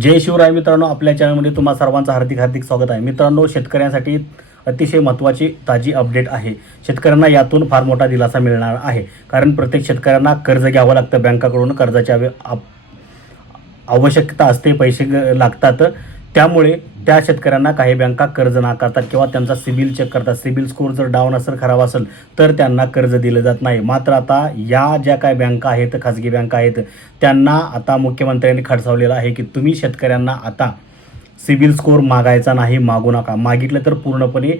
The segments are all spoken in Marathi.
जय शिवराय मित्रांनो आपल्या चॅनलमध्ये तुम्हा सर्वांचं हार्दिक हार्दिक स्वागत आहे. मित्रांनो शेतकऱ्यांसाठी अतिशय महत्त्वाची ताजी अपडेट आहे. शेतकऱ्यांना यातून फार मोठा दिलासा मिळणार आहे. कारण प्रत्येक शेतकऱ्यांना कर्ज घ्यावं लागतं. बँकाकडून कर्जाच्या आप- आवश्यकता असते पैसे ग- लागतात. त्यामुळे त्या शेतकऱ्यांना काही बँका कर्ज नाकारतात किंवा त्यांचा सिबिल चेक करतात. सिबिल स्कोअर जर डाऊन असेल खराब असेल तर त्यांना कर्ज दिलं जात नाही. मात्र आता या ज्या काय बँका आहेत खाजगी बँका आहेत त्यांना आता मुख्यमंत्र्यांनी खडसावलेलं आहे की तुम्ही शेतकऱ्यांना आता सिबिल स्कोअर मागायचा नाही मागू नका. मागितलं तर पूर्णपणे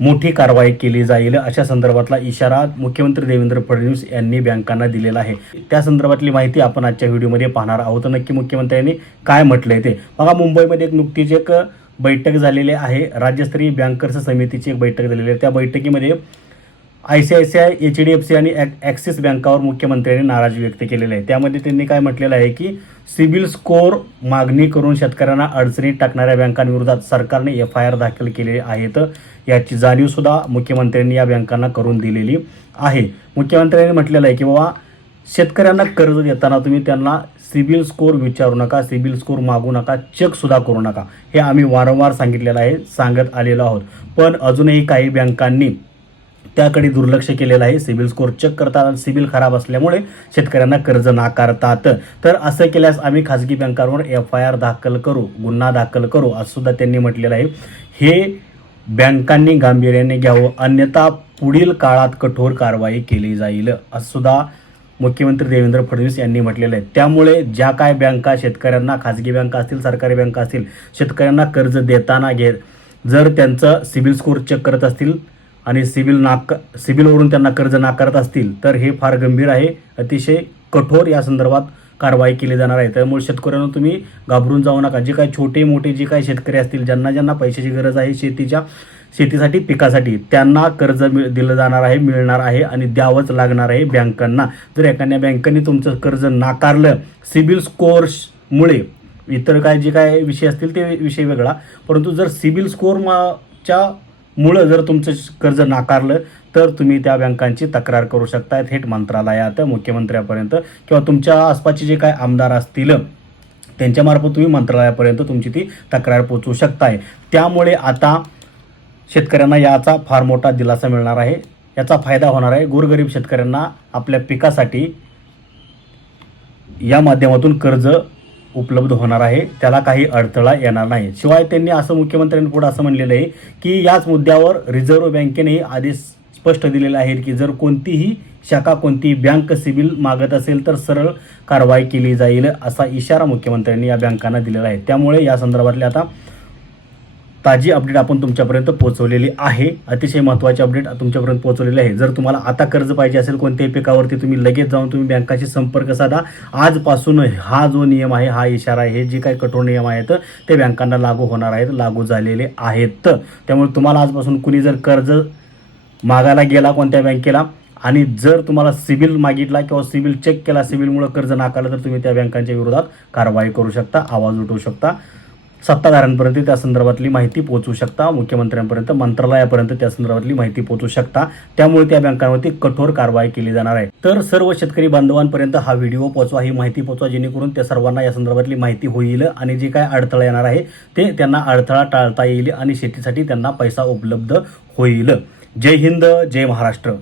मोठी कारवाई केली जाईल अशा संदर्भातला इशारा मुख्यमंत्री देवेंद्र फडणवीस यांनी बँकांना दिलेला आहे. त्या संदर्भातली माहिती आपण आजच्या व्हिडिओमध्ये पाहणार आहोत. नक्की मुख्यमंत्र्यांनी काय म्हटलंय ते? बघा मुंबईमध्ये एक नुकतीच एक बैठक झालेली आहे. राज्यस्तरीय बँकर्स समितीची एक बैठक झालेली आहे. त्या बैठकीमध्ये I C I C I H D F C आणि ॲक्सिस बँकावर मुख्यमंत्र्यांनी नाराजी व्यक्त केलेली आहे. त्यामध्ये त्यांनी काय म्हटलेलं आहे की सिबिल स्कोअर मागणी करून शेतकऱ्यांना अडचणीत टाकणाऱ्या बँकांविरोधात सरकारने एफ आय आर दाखल केलेले आहेत. याची जाणीवसुद्धा मुख्यमंत्र्यांनी या बँकांना करून दिलेली आहे. मुख्यमंत्र्यांनी म्हटलेलं आहे की बाबा शेतकऱ्यांना कर्ज देताना तुम्ही त्यांना सिबिल स्कोअर विचारू नका सिबिल स्कोअर मागू नका चेकसुद्धा करू नका. हे आम्ही वारंवार सांगितलेलं आहे सांगत आलेलो आहोत. पण अजूनही काही बँकांनी त्याकडे दुर्लक्ष केलेलं आहे. सिबिल स्कोअर चेक करतात सिबिल खराब असल्यामुळे शेतकऱ्यांना कर्ज नाकारतात. तर असं केल्यास आम्ही खाजगी बँकांवर एफ आय आर दाखल करू गुन्हा दाखल करू असं सुद्धा त्यांनी म्हटलेलं आहे. हे बँकांनी गांभीर्याने घ्यावं अन्यथा पुढील काळात कठोर कारवाई केली जाईल असं सुद्धा मुख्यमंत्री देवेंद्र फडणवीस यांनी म्हटलेलं आहे. त्यामुळे ज्या काय बँका शेतकऱ्यांना खाजगी बँका असतील सरकारी बँका असतील शेतकऱ्यांना कर्ज देताना घे जर त्यांचं सिबिल स्कोअर चेक करत असतील आणि सिबिल नाक सिबिलवरून त्यांना कर्ज नाकारत असतील तर हे फार गंभीर आहे. अतिशय कठोर या संदर्भात कारवाई केली जाणार आहे. त्यामुळे शेतकऱ्यांना तुम्ही घाबरून जाऊ नका. जे काही छोटे मोठे जे काही शेतकरी असतील ज्यांना ज्यांना पैशाची गरज आहे शेतीच्या शेतीसाठी पिकासाठी त्यांना कर्ज मिळ दिलं जाणार आहे मिळणार आहे आणि द्यावंच लागणार आहे बँकांना. जर एखाद्या बँकेने तुमचं कर्ज नाकारलं सिबिल स्कोअर्समुळे इतर काय जे काय विषय असतील ते विषय वेगळा. परंतु जर सिबिल स्कोअर च्या मुळं जर तुमचं कर्ज नाकारलं तर तुम्ही त्या बँकांची तक्रार करू शकता थेट मंत्रालयात मुख्यमंत्र्यापर्यंत किंवा तुमच्या आसपासचे जे काय आमदार असतील त्यांच्यामार्फत तुम्ही मंत्रालयापर्यंत तुमची ती तक्रार पोचवू शकताय. त्यामुळे आता शेतकऱ्यांना याचा फार मोठा दिलासा मिळणार आहे. याचा फायदा होणार आहे. गोरगरीब शेतकऱ्यांना आपल्या पिकासाठी या माध्यमातून कर्ज उपलब्ध होणार आहे त्याला काही अडथळा येणार नाही. शिवाय त्यांनी असं मुख्यमंत्र्यांनी पुढे असं म्हणलेलं आहे की याच मुद्द्यावर रिझर्व्ह बँकेने आदेश स्पष्ट दिलेला आहे की जर कोणतीही शाखा कोणतीही बँक सिबिल मागत असेल तर सरळ कारवाई केली जाईल असा इशारा मुख्यमंत्र्यांनी या बँकांना दिलेला आहे. त्यामुळे या संदर्भातले आता ताजी अपडेट आपण तुमच्यापर्यंत पोहोचवलेली आहे. अतिशय महत्त्वाची अपडेट तुमच्यापर्यंत पोहोचवलेली आहे. जर तुम्हाला आता कर्ज पाहिजे असेल कोणत्याही पिकावरती तुम्ही लगेच जाऊन तुम्ही बँकाशी संपर्क साधा. आजपासून हा जो नियम आहे हा इशारा आहे हे जे काही कठोर नियम आहेत ते बँकांना लागू होणार आहेत लागू झालेले आहेत. त्यामुळे तुम्हाला आजपासून कुणी जर कर्ज मागायला गेला कोणत्या बँकेला आणि जर तुम्हाला सिबिल मागितला किंवा सिबिल चेक केला सिबिलमुळे कर्ज नाकारलं तर तुम्ही त्या बँकांच्या विरोधात कारवाई करू शकता आवाज उठवू शकता. सत्ताधाऱ्यांपर्यंत त्या संदर्भातली माहिती पोहोचू शकता. मुख्यमंत्र्यांपर्यंत मंत्रालयापर्यंत त्या संदर्भातली माहिती पोहोचू शकता. त्यामुळे त्या बँकांवरती कठोर कारवाई केली जाणार आहे. तर सर्व शेतकरी बांधवांपर्यंत हा व्हिडिओ पोहोचवा. ही माहिती पोहोचवा जेणेकरून त्या सर्वांना या संदर्भातली माहिती होईल आणि जे काय अडथळा येणार आहे ते त्यांना अडथळा टाळता येईल आणि शेतीसाठी त्यांना पैसा उपलब्ध होईल. जय हिंद जय महाराष्ट्र.